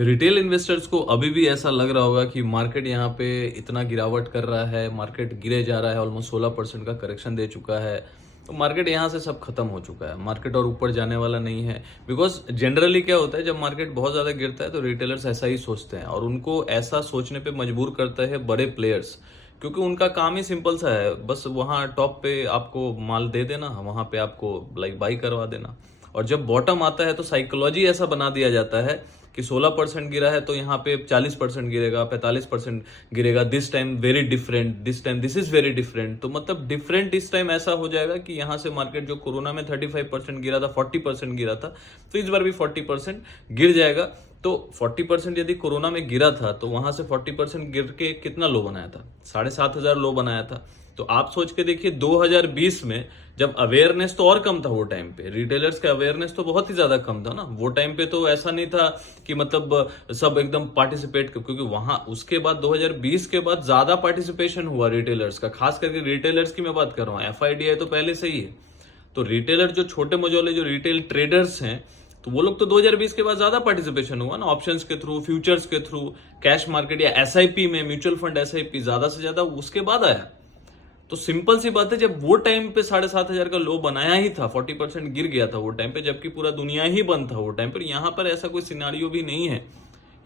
Retail investors को अभी भी ऐसा लग रहा होगा कि मार्केट यहाँ पे इतना गिरावट कर रहा है, मार्केट गिरे जा रहा है, ऑलमोस्ट 16% का करेक्शन दे चुका है। तो मार्केट यहाँ से सब खत्म हो चुका है, मार्केट और ऊपर जाने वाला नहीं है। बिकॉज जनरली क्या होता है, जब मार्केट बहुत ज्यादा गिरता है तो रिटेलर्स ऐसा ही सोचते हैं और उनको ऐसा सोचने पे मजबूर करता है बड़े प्लेयर्स, क्योंकि उनका काम ही सिंपल सा है, बस वहां टॉप पे आपको माल दे देना, वहां पे आपको लाइक बाई करवा देना। और जब बॉटम आता है तो साइकोलॉजी ऐसा बना दिया जाता है कि 16% गिरा है तो यहाँ पे 40% गिरेगा, 45% गिरेगा, this time very different, this time this is very different. तो मतलब डिफरेंट इस टाइम ऐसा हो जाएगा कि यहाँ से मार्केट जो कोरोना में 35% गिरा था, 40% गिरा था, तो इस बार भी 40% गिर जाएगा। तो 40% यदि कोरोना में गिरा था तो वहां से 40% गिर के कितना लो बनाया था, 7,500 लो बनाया था। तो आप सोच के देखिए 2020 में जब अवेयरनेस तो और कम था, वो टाइम पे रिटेलर्स का अवेयरनेस तो बहुत ही ज्यादा कम था ना। वो टाइम पे तो ऐसा नहीं था कि मतलब सब एकदम पार्टिसिपेट, क्योंकि वहां उसके बाद 2020 के बाद ज्यादा पार्टिसिपेशन हुआ रिटेलर्स का, खास करके रिटेलर्स की मैं बात कर रहा हूँ। एफआईडीआई तो पहले से ही है, तो रिटेलर जो छोटे मझोले जो रिटेल ट्रेडर्स हैं, तो वो लोग तो 2020 के बाद ज्यादा पार्टिसिपेशन हुआ ना, ऑप्शंस के थ्रू, फ्यूचर्स के थ्रू, कैश मार्केट या एसआईपी में, म्यूचुअल फंड एसआईपी ज्यादा से ज्यादा उसके बाद आया। तो सिंपल सी बात है, जब वो टाइम पे 7,500 का लो बनाया ही था, 40% गिर गया था वो टाइम पे, जबकि पूरा दुनिया ही बंद था वो टाइम पर। यहाँ पर ऐसा कोई सिनारियो भी नहीं है।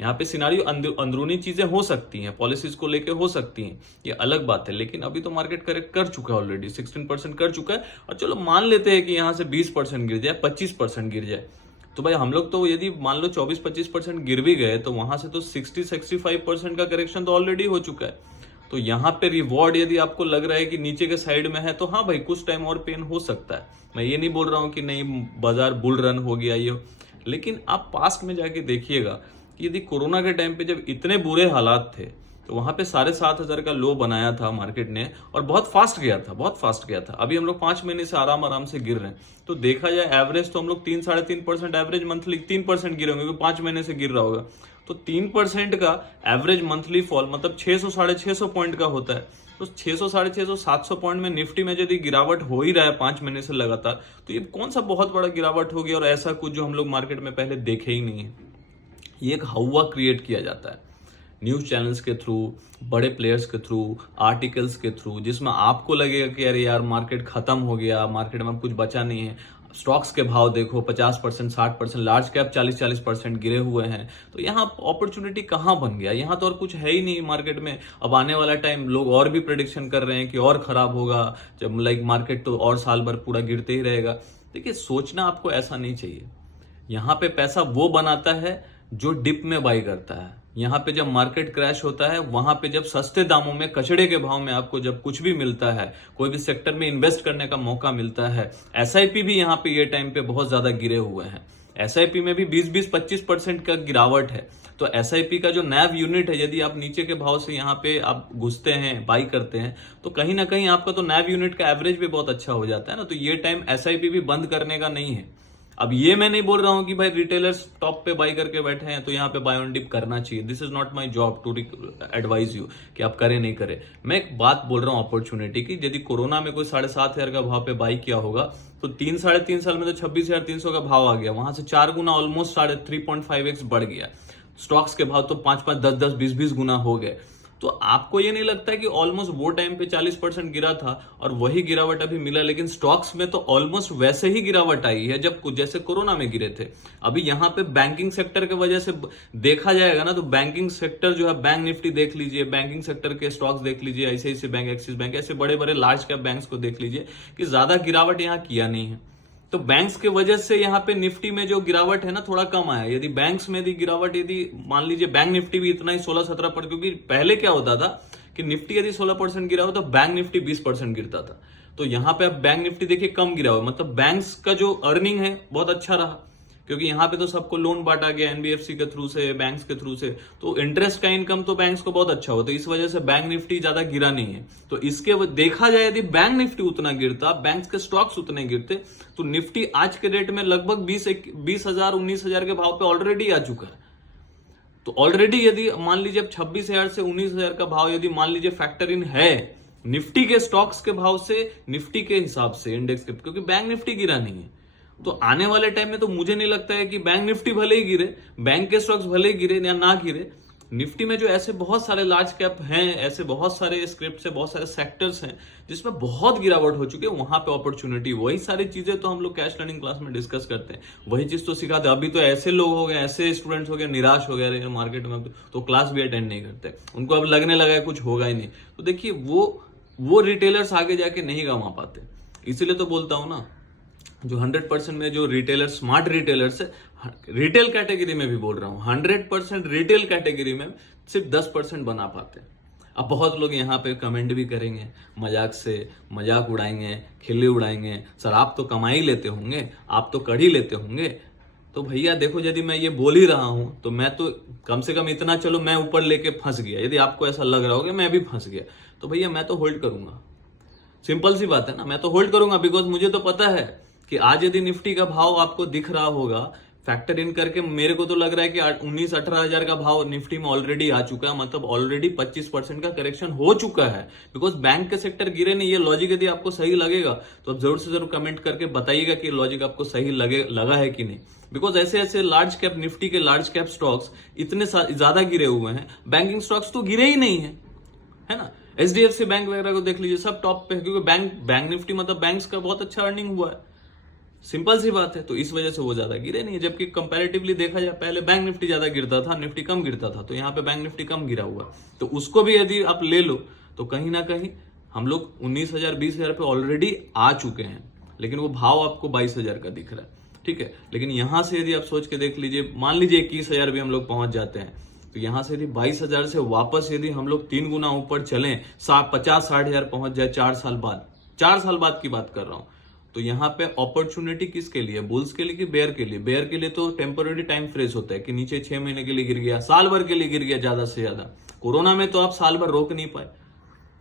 यहाँ पे सिनारियो अंदरूनी चीजें हो सकती हैं, पॉलिसीज को लेके हो सकती हैं, ये अलग बात है। लेकिन अभी तो मार्केट करेक्ट कर चुका है, ऑलरेडी 16% कर चुका है। और चलो मान लेते हैं कि यहाँ से 20% गिर जाए, 25% गिर जाए, तो भाई हम लोग तो यदि मान लो 24-25% गिर भी गए तो वहां से तो 60-65% का करेक्शन तो ऑलरेडी हो चुका है। तो यहाँ पे रिवॉर्ड यदि आपको लग रहा है कि नीचे के साइड में है, तो हाँ भाई कुछ टाइम और पेन हो सकता है। मैं ये नहीं बोल रहा हूँ कि नहीं बाजार बुल रन हो गया ये, लेकिन आप पास्ट में जाके देखिएगा कि यदि कोरोना के टाइम पे जब इतने बुरे हालात थे तो वहां पे 7,500 का लो बनाया था मार्केट ने, और बहुत फास्ट गया था, बहुत फास्ट गया था। अभी हम लोग 5 महीने से आराम आराम से गिर रहे हैं। तो देखा जाए एवरेज तो हम लोग 3-3.5% एवरेज मंथली 3% गिरे होंगे, 5 महीने से गिर रहा होगा। तो 3% का एवरेज मंथली फॉल मतलब 600-650 पॉइंट का होता है। तो 600-650-700 पॉइंट में निफ्टी में यदि गिरावट हो ही रहा है 5 महीने से लगातार, तो ये कौन सा बहुत बड़ा गिरावट हो गया, और ऐसा कुछ जो हम लोग मार्केट में पहले देखे ही नहीं है। ये एक हवा क्रिएट किया जाता है न्यूज चैनल्स के थ्रू, बड़े प्लेयर्स के थ्रू, आर्टिकल्स के थ्रू, जिसमें आपको लगेगा कि अरे यार मार्केट खत्म हो गया, मार्केट में अब कुछ बचा नहीं है। स्टॉक्स के भाव देखो 50%, 60%, लार्ज कैप 40-40% गिरे हुए हैं। तो यहाँ अपॉर्चुनिटी कहाँ बन गया, यहाँ तो और कुछ है ही नहीं मार्केट में। अब आने वाला टाइम लोग और भी प्रेडिक्शन कर रहे हैं कि और खराब होगा, जब लाइक मार्केट तो और साल भर पूरा गिरते ही रहेगा। देखिए सोचना आपको ऐसा नहीं चाहिए। यहाँ पे पैसा वो बनाता है जो डिप में बाई करता है। यहाँ पे जब मार्केट क्रैश होता है, वहां पे जब सस्ते दामों में, कचड़े के भाव में आपको जब कुछ भी मिलता है, कोई भी सेक्टर में इन्वेस्ट करने का मौका मिलता है। एसआईपी भी यहाँ पे ये टाइम पे बहुत ज्यादा गिरे हुए हैं। एसआईपी में भी 20-25% का गिरावट है। तो एसआईपी का जो नैव यूनिट है, यदि आप नीचे के भाव से यहाँ पे आप घुसते हैं, बाई करते हैं, तो कहीं ना कहीं आपका तो नैव यूनिट का एवरेज भी बहुत अच्छा हो जाता है ना। तो ये टाइम एसआईपी भी बंद करने का नहीं है। अब ये मैं नहीं बोल रहा हूं कि भाई रिटेलर्स टॉप पे बाई करके बैठे हैं तो यहाँ पे बाय ऑन डिप करना चाहिए। This is not my job to advise you कि आप करें नहीं करें। मैं एक बात बोल रहा हूँ अपॉर्चुनिटी की। यदि कोरोना में कोई 7,500 का भाव पे बाई किया होगा, तो 3-3.5 साल में तो 26,300 का भाव आ गया, वहां से 4 गुना, ऑलमोस्ट 3.5x बढ़ गया। स्टॉक्स के भाव तो 5-5, 10-10, 20-20 गुना हो गए। तो आपको ये नहीं लगता कि ऑलमोस्ट वो टाइम पे 40% गिरा था और वही गिरावट अभी मिला, लेकिन स्टॉक्स में तो ऑलमोस्ट वैसे ही गिरावट आई है जब जैसे कोरोना में गिरे थे। अभी यहाँ पे बैंकिंग सेक्टर की वजह से देखा जाएगा ना, तो बैंकिंग सेक्टर जो है, बैंक निफ्टी देख लीजिए, बैंकिंग सेक्टर के स्टॉक्स देख लीजिए, आईसीआईसीआई बैंक, एक्सिस बैंक, ऐसे बड़े बड़े लार्ज कैप बैंक्स को देख लीजिए कि ज्यादा गिरावट यहाँ किया नहीं है। तो बैंक्स के वजह से यहाँ पे निफ्टी में जो गिरावट है ना, थोड़ा कम आया। यदि बैंक्स में यदि गिरावट, यदि मान लीजिए बैंक निफ्टी भी इतना ही 16-17%, क्योंकि पहले क्या होता था कि निफ्टी यदि 16% गिरा हो तो बैंक निफ्टी 20% गिरता था। तो यहाँ पे अब बैंक निफ्टी देखिए कम गिरा हुआ, मतलब बैंक्स का जो अर्निंग है बहुत अच्छा रहा, क्योंकि यहाँ पे तो सबको लोन बांटा गया एनबीएफसी के थ्रू से, बैंक्स के थ्रू से, तो इंटरेस्ट का इनकम तो बैंक्स को बहुत अच्छा होता है। इस वजह से बैंक निफ्टी ज्यादा गिरा नहीं है। तो इसके देखा जाए यदि बैंक निफ्टी उतना गिरता, बैंक्स के स्टॉक्स उतने गिरते, तो निफ्टी आज के डेट में लगभग 20,000, 19,000 के भाव पे ऑलरेडी आ चुका है। तो ऑलरेडी यदि मान लीजिए 26,000 से 19,000 का भाव यदि मान लीजिए फैक्टर इन है निफ्टी के स्टॉक्स के भाव से, निफ्टी के हिसाब से, इंडेक्स के, क्योंकि बैंक निफ्टी गिरा नहीं है, तो आने वाले टाइम में तो मुझे नहीं लगता है कि बैंक निफ्टी भले ही गिरे, बैंक के स्टॉक्स भले ही गिरे या ना गिरे, निफ्टी में जो ऐसे बहुत सारे लार्ज कैप हैं, ऐसे बहुत सारे स्क्रिप्ट है, बहुत सारे सेक्टर्स हैं जिसमें बहुत गिरावट हो चुकी है, वहां पे अपॉर्चुनिटी, वही सारी चीजें तो हम लोग कैश लर्निंग क्लास में डिस्कस करते हैं, वही चीज तो सिखाते हैं। अभी तो ऐसे लोग हो गए, ऐसे स्टूडेंट्स हो गए निराश हो गए मार्केट में, तो क्लास भी अटेंड नहीं करते, उनको अब लगने लगा है कुछ होगा ही नहीं। तो देखिए वो रिटेलर्स आगे जाके नहीं कमा पाते, इसीलिए तो बोलता हूं ना, जो 100% में जो रिटेलर स्मार्ट रिटेलर्स है, रिटेल कैटेगरी में भी बोल रहा हूं, 100% रिटेल कैटेगरी में सिर्फ 10% बना पाते हैं। अब बहुत लोग यहाँ पे कमेंट भी करेंगे, मजाक से मजाक उड़ाएंगे, खिल्ली उड़ाएंगे, सर आप तो कमाई लेते होंगे, आप तो कड़ी लेते होंगे। तो भैया देखो, यदि मैं ये बोल ही रहा हूं तो मैं तो कम से कम इतना, चलो मैं ऊपर लेके फंस गया, यदि आपको ऐसा लग रहा होगा मैं भी फंस गया, तो भैया मैं तो होल्ड करूंगा। सिंपल सी बात है ना, मैं तो होल्ड करूंगा, बिकॉज मुझे तो पता है कि आज यदि निफ्टी का भाव आपको दिख रहा होगा, फैक्टर इन करके मेरे को तो लग रहा है कि 19-18 हजार का भाव निफ्टी में ऑलरेडी आ चुका है, मतलब ऑलरेडी 25% का करेक्शन हो चुका है, बिकॉज बैंक के सेक्टर गिरे नहीं। ये लॉजिक यदि आपको सही लगेगा तो आप जरूर से जरूर कमेंट करके बताइएगा कि लॉजिक आपको सही लगा है कि नहीं, बिकॉज ऐसे ऐसे लार्ज कैप, निफ्टी के लार्ज कैप स्टॉक्स इतने ज्यादा गिरे हुए हैं, बैंकिंग स्टॉक्स तो गिरे ही नहीं है ना। HDFC बैंक वगैरह को देख लीजिए, सब टॉप पे है, क्योंकि बैंक निफ्टी मतलब बैंक्स का बहुत अच्छा अर्निंग हुआ है, सिंपल सी बात है। तो इस वजह से वो ज्यादा गिरे नहीं, जबकि कंपैरेटिवली देखा जाए पहले बैंक निफ्टी ज्यादा गिरता था, निफ्टी कम गिरता था, तो यहाँ पे बैंक निफ्टी कम गिरा हुआ। तो उसको भी यदि आप ले लो तो कहीं ना कहीं हम लोग 19,000 20,000 पे ऑलरेडी आ चुके हैं, लेकिन वो भाव आपको 22,000 का दिख रहा है, ठीक है। लेकिन यहां से यदि आप सोच के देख लीजिए, मान लीजिए 21,000 भी हम लोग पहुंच जाते हैं, तो यहां से यदि 22,000 से वापस यदि हम लोग 3 गुना ऊपर चलें, 50-60 हजार पहुंच जाए 4 साल बाद, 4 साल बाद की बात कर रहा हूं, तो यहाँ पे अपॉर्चुनिटी किसके लिए, बुल्स के लिए कि बेयर के लिए? बेयर के लिए तो टेम्पोररी टाइम फ्रेज होता है कि नीचे 6 महीने के लिए गिर गया, साल भर के लिए गिर गया ज्यादा से ज्यादा। कोरोना में तो आप साल भर रोक नहीं पाए,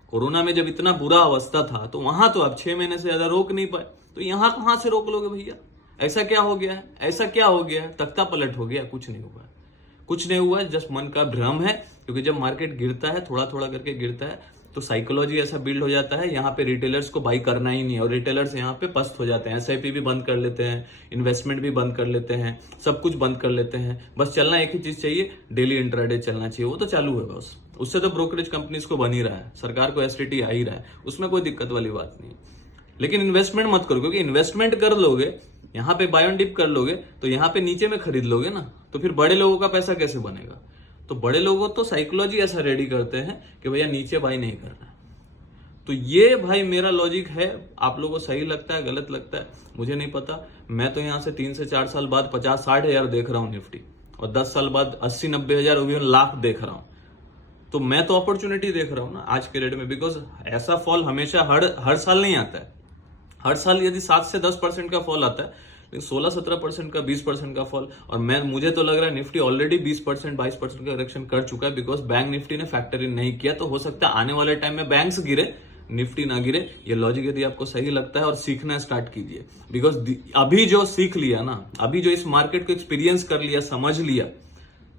कोरोना में जब इतना बुरा अवस्था था तो वहां तो आप 6 महीने से ज्यादा रोक नहीं पाए, तो यहां कहां से रोक लोगे भैया? ऐसा क्या हो गया है, ऐसा क्या हो गया है? तख्ता पलट हो गया? कुछ नहीं हुआ, कुछ नहीं हुआ, जस्ट मन का भ्रम है। क्योंकि जब मार्केट गिरता है, थोड़ा थोड़ा करके गिरता है, तो साइकोलॉजी ऐसा बिल्ड हो जाता है, यहाँ पे रिटेलर्स को बाई करना ही नहीं है, और रिटेलर्स यहाँ पे पस्त हो जाते हैं, SIP भी बंद कर लेते हैं, इन्वेस्टमेंट भी बंद कर लेते हैं, सब कुछ बंद कर लेते हैं। बस चलना एक ही चीज चाहिए, डेली इंट्राडे चलना चाहिए, वो तो चालू है बस। उससे तो ब्रोकरेज कंपनीज को बन ही रहा है, सरकार को STT आ ही रहा है, उसमें कोई दिक्कत वाली बात नहीं। लेकिन इन्वेस्टमेंट मत करो, क्योंकि इन्वेस्टमेंट कर लोगे, यहाँ पे बाय ऑन डिप कर लोगे, तो यहाँ पे नीचे में खरीद लोगे ना, तो फिर बड़े लोगों का पैसा कैसे बनेगा? तो बड़े लोगों तो साइकोलॉजी ऐसा रेडी करते हैं कि भैया नीचे बाय नहीं करना है। तो ये भाई मेरा लॉजिक है, आप लोगों को सही लगता है गलत लगता है मुझे नहीं पता। मैं तो यहाँ से 3 से 4 साल बाद 50-60 हजार देख रहा हूँ निफ्टी, और 10 साल बाद 80-90 हजार, लाख देख रहा हूँ। तो मैं तो अपॉर्चुनिटी देख रहा हूँ ना आज के रेट में, बिकॉज ऐसा फॉल हमेशा हर साल नहीं आता है। हर साल यदि 7 से 10% का फॉल आता है, लेकिन 16-17% का, 20% का फॉल, और मुझे तो लग रहा है निफ्टी ऑलरेडी 20% 22% का करेक्शन कर चुका है, बिकॉज बैंक निफ्टी ने फैक्टर इन नहीं किया। तो हो सकता है आने वाले टाइम में बैंक्स गिरे, निफ्टी ना गिरे। ये लॉजिक यदि आपको सही लगता है और सीखना स्टार्ट कीजिए, बिकॉज अभी जो सीख लिया ना, अभी जो इस मार्केट को एक्सपीरियंस कर लिया, समझ लिया,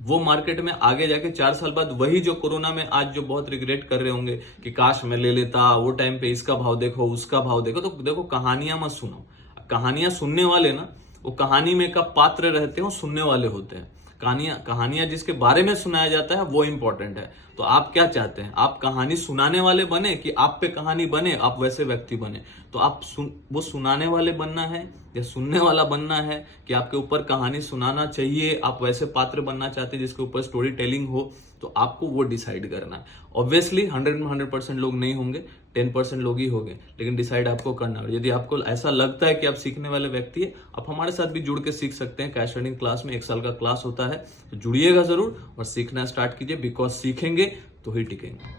वो मार्केट में आगे जाके 4 साल बाद वही जो कोरोना में आज जो बहुत रिग्रेट कर रहे होंगे कि काश मैं ले लेता, वो टाइम पे इसका भाव देखो, उसका भाव देखो। तो देखो, कहानियां मत सुनो, कहानियां सुनने वाले ना, वो कहानी में कब पात्र रहते हो, सुनने वाले होते हैं। कहानियां जिसके बारे में सुनाया जाता है वो इंपॉर्टेंट है। तो आप क्या चाहते हैं, आप कहानी सुनाने वाले बने कि आप पे कहानी बने, आप वैसे व्यक्ति बने? तो आप वो सुनाने वाले बनना है या सुनने वाला बनना है, कि आपके ऊपर कहानी सुनाना चाहिए, आप वैसे पात्र बनना चाहते हैं जिसके ऊपर स्टोरी टेलिंग हो? तो आपको वो डिसाइड करना है। ऑब्वियसली 100% लोग नहीं होंगे, 10% लोग ही होंगे, लेकिन डिसाइड आपको करना है। यदि आपको ऐसा लगता है कि आप सीखने वाले व्यक्ति है, आप हमारे साथ भी जुड़ के सीख सकते हैं। कैश अर्निंग क्लास में 1 साल का क्लास होता है, तो जुड़िएगा जरूर और सीखना स्टार्ट कीजिए, बिकॉज सीखेंगे तो ही टिकेंगे।